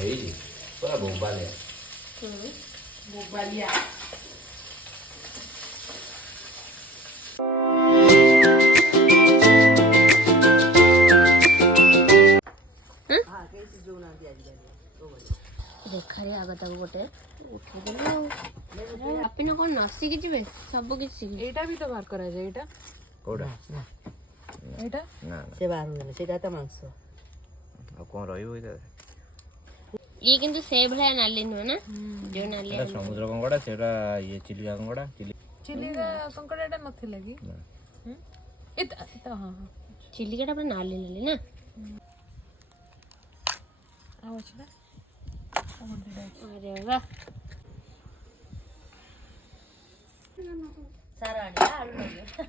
ହେଇଛି ପୁରା ବୋବାଲିଆ। ବୋବାଲିଆ। ଦେଖାରେ ଆଗ ତାକୁ ଗୋଟେ ଉଠେଇଦେବି ଆଉ ଆପଣ କଣ ନସିକି ଯିବେ ସବୁ କିଛି ଏଇଟା ବି ତ ବାହାର କରାଯାଏ। ଏଇଟା କୋଉଟା ଏଇଟା ନା ସେ ବାହାର ହୁଏନି, ସେଇଟା ତ ମାଂସ। ଆଉ କଣ ରହିବ ଏଇଟା? ଇଏ କିନ୍ତୁ ସେ ଭଳିଆ ନାଲି ନୁହଁ ନା, ଯୋଉ ନାଲି ଏଇଟା ସମୁଦ୍ର କଙ୍କଡା, ସେଟା ଇଏ ଚିଲିକା କଙ୍କଡା। ଚିଲିକା କଙ୍କଡା ଟା ନଥିଲା କି? ହଁ ଚିଲିକା ଟା ପୁରା ନାଲି ନାଲି ନା। ଆଉ ଅଛି ନା? अरे वाह ସାର ଆଣିବା ଆଳୁ ନେଇଯିବା।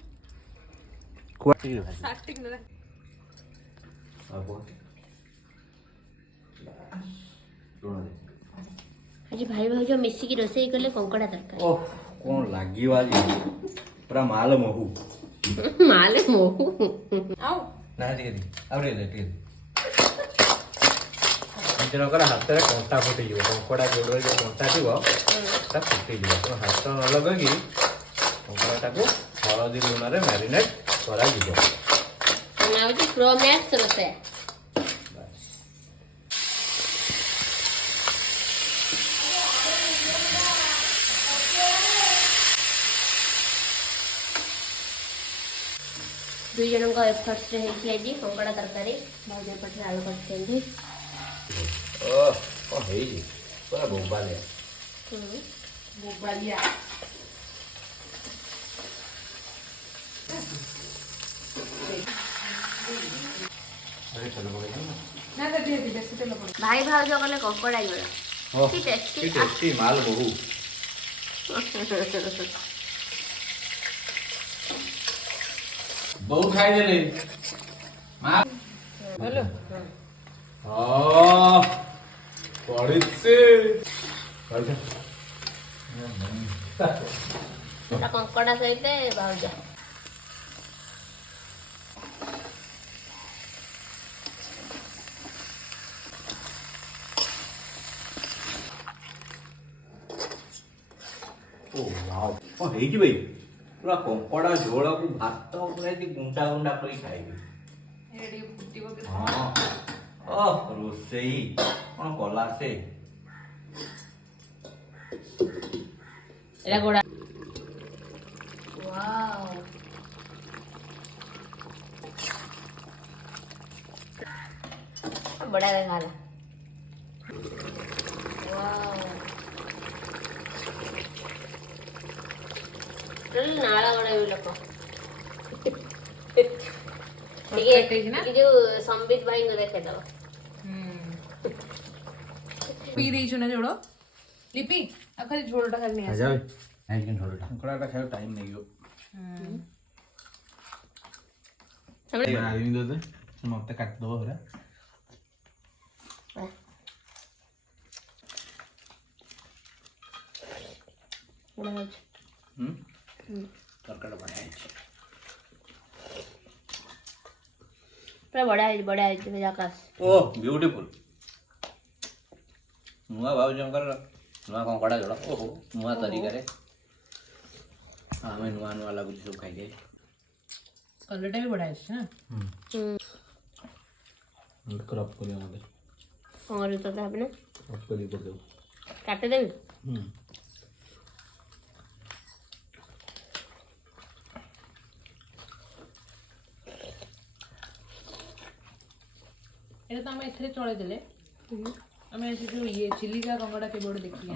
ଆଜି ଭାଇ ଭାଉଜ ମିଶିକି ରୋଷେଇ କଲେ କଙ୍କଡା ତରକାରୀ। ଓ କଣ ଲାଗିବ ଆଜି ପୁରା ମାଲ ମହୁ। ମାଲେ ମହୁ। ଆଉ ନା ଟିକେ ଆଉ ଟିକେ ଏମିତି ନ କଲେ ହାତରେ କଣ୍ଟା ଫୁଟିଯିବ। କଙ୍କଡା ଗୋଡରେ ଯୋଉ କଣ୍ଟା ଥିବ ସେଟା ଫୁଟିଯିବ। ତେଣୁ ହାତ ନ ଲଗେଇକି କଙ୍କଡାଟାକୁ ହଳଦୀ ଲୁଣରେ ମ୍ୟାରିନେଟ୍ କରାଯିବ। ହଉଛି ପ୍ରୋ ମ୍ୟାକ୍ସ ରୋଷେଇ। ଦୁଇ ଜଣଙ୍କ ଏଫର୍ଟସରେ ହେଇଛି ଆଜି କଙ୍କଡା ତରକାରୀ। ଭାଉଜ ଏପଟରେ ଆଳୁ କାଟୁଛନ୍ତି। ଓ କଣ ହେଇଛି ପୁରା ବୋବାଲିଆ। ବୋବାଲିଆ। ଭାଇ ଭାଉଜ କଲେ କଙ୍କଡା ଝୋଳ। କି ଟେଷ୍ଟି ମାଲ ବହୁ। ବୋଉ ଖାଇଦେଲେ। ହ୍ୟାଲୋ ହଁ ପଡିଛି। କଙ୍କଡା ସହିତ ଭାଉଜ। ଓ ୱାଓ କଣ ହେଇଛି ଭାଇ ପୁରା କଙ୍କଡା ଝୋଳକୁ ଭାତ ପୁରା ଏମିତି ଗୁଣ୍ଡା ଗୁଣ୍ଡା କରି ଖାଇବି। ହଁ ଓ ରୋଷେଇ କଣ କଲା ସେ। ଏଟା ଗୋଡା। ୱାଓ ବଢିଆ ଦେଖାଗଲା। ନାଳ ଗଡେଇବି ଲୋକ ଟିକେ ଯୋଉ ସମ୍ବିତ ଭାଇଙ୍କୁ ଦେଖେଇଦବ। ପିଇ ଦେଇଛୁ ନା ଝୋଳ ଲିପି? ଆଉ ଖାଲି ଝୋଳଟା ଖାଲି ନେଇ ଆସିବା। କଙ୍କଡାଟା ଖାଇବାକୁ ଟାଇମ୍ ନେଇଯିବ। ମତେ କାଟିଦବ ପୁରା। ତରକାରୀ ବଢିଆ ହେଇଛି। ପୁରା ବଢିଆ ହେଇଛି ଆକାଶ। ଓ ବିୟୁଟିଫୁଲ। ନୂଆ ଭାଉଜଙ୍କର ନୂଆ କଙ୍କଡା ଝୋଳ। ଓହୋ ନୂଆ ତରିକାରେ ଆମେ ନୂଆ ଲାଗୁଛି ସବୁ ଖାଇକି। କଲରଟା ବି ବଢିଆ ହେଇଛି ନା। କ୍ରପ୍ କରିବା ମତେ କଣ କରିବୁ ତତେ ଭାବିନା କ୍ରପ୍ କରି କରିଦେବୁ। କାଟିଦେବି। ଏଇଟା ତ ଆମେ ଏଥିରେ ଚଳେଇ ଦେଲେ। ଆମେ ସେ ଯୋଉ ଇଏ ଚିଲିକା କଙ୍କଡା କେବେ ଗୋଟେ ଦେଖିକି